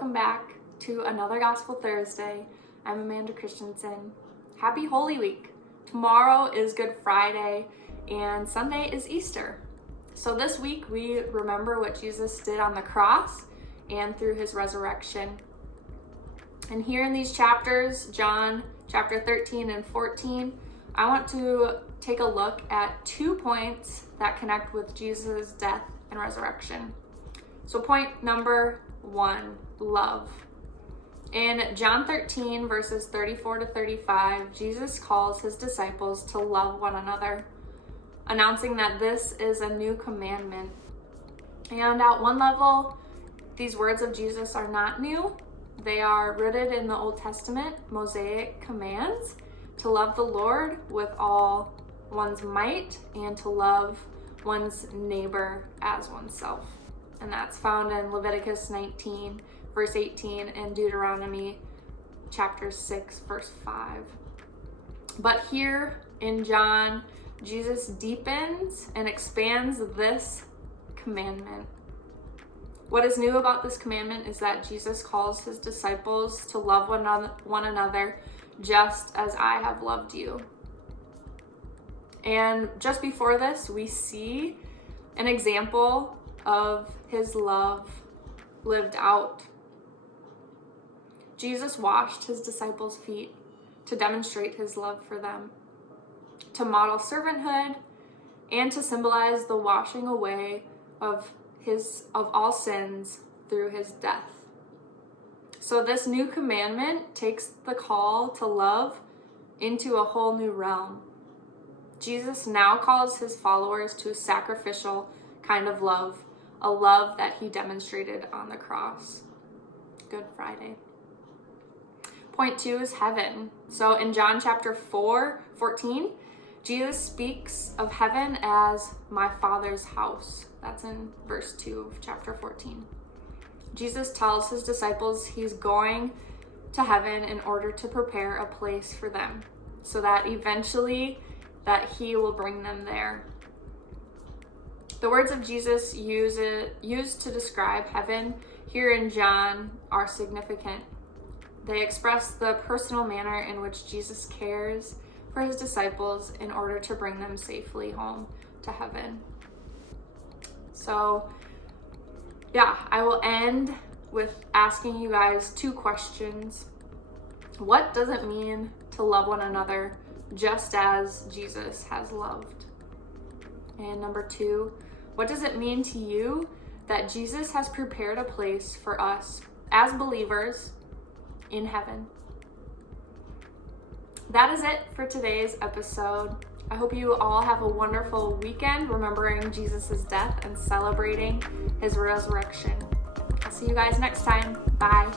welcome back to another Gospel Thursday. I'm Amanda Christianson. Happy Holy Week. Tomorrow is Good Friday and Sunday is Easter. So this week we remember what Jesus did on the cross and through his resurrection. And here in these chapters, John chapter 13 and 14, I want to take a look at 2 points that connect with Jesus' death and resurrection. So point number 1, love. In John 13, verses 34 to 35, Jesus calls his disciples to love one another, announcing that this is a new commandment. And at one level, these words of Jesus are not new. They are rooted in the Old Testament Mosaic commands to love the Lord with all one's might and to love one's neighbor as oneself. And that's found in Leviticus 19, verse 18, and Deuteronomy chapter 6, verse 5. But here in John, Jesus deepens and expands this commandment. What is new about this commandment is that Jesus calls his disciples to love one another just as I have loved you. And just before this, we see an example of his love lived out. Jesus washed his disciples' feet to demonstrate his love for them, to model servanthood, and to symbolize the washing away of all sins through his death. So this new commandment takes the call to love into a whole new realm. Jesus now calls his followers to a sacrificial kind of love, a love that he demonstrated on the cross. Good Friday. Point 2 is heaven. So in John chapter 14, Jesus speaks of heaven as my Father's house. That's in verse 2 of chapter 14. Jesus tells his disciples he's going to heaven in order to prepare a place for them, so that eventually that he will bring them there. The words of Jesus used to describe heaven here in John are significant. They express the personal manner in which Jesus cares for his disciples in order to bring them safely home to heaven. So, I will end with asking you guys 2 questions. What does it mean to love one another just as Jesus has loved? And number 2, what does it mean to you that Jesus has prepared a place for us as believers in heaven? That is it for today's episode. I hope you all have a wonderful weekend remembering Jesus' death and celebrating his resurrection. I'll see you guys next time. Bye.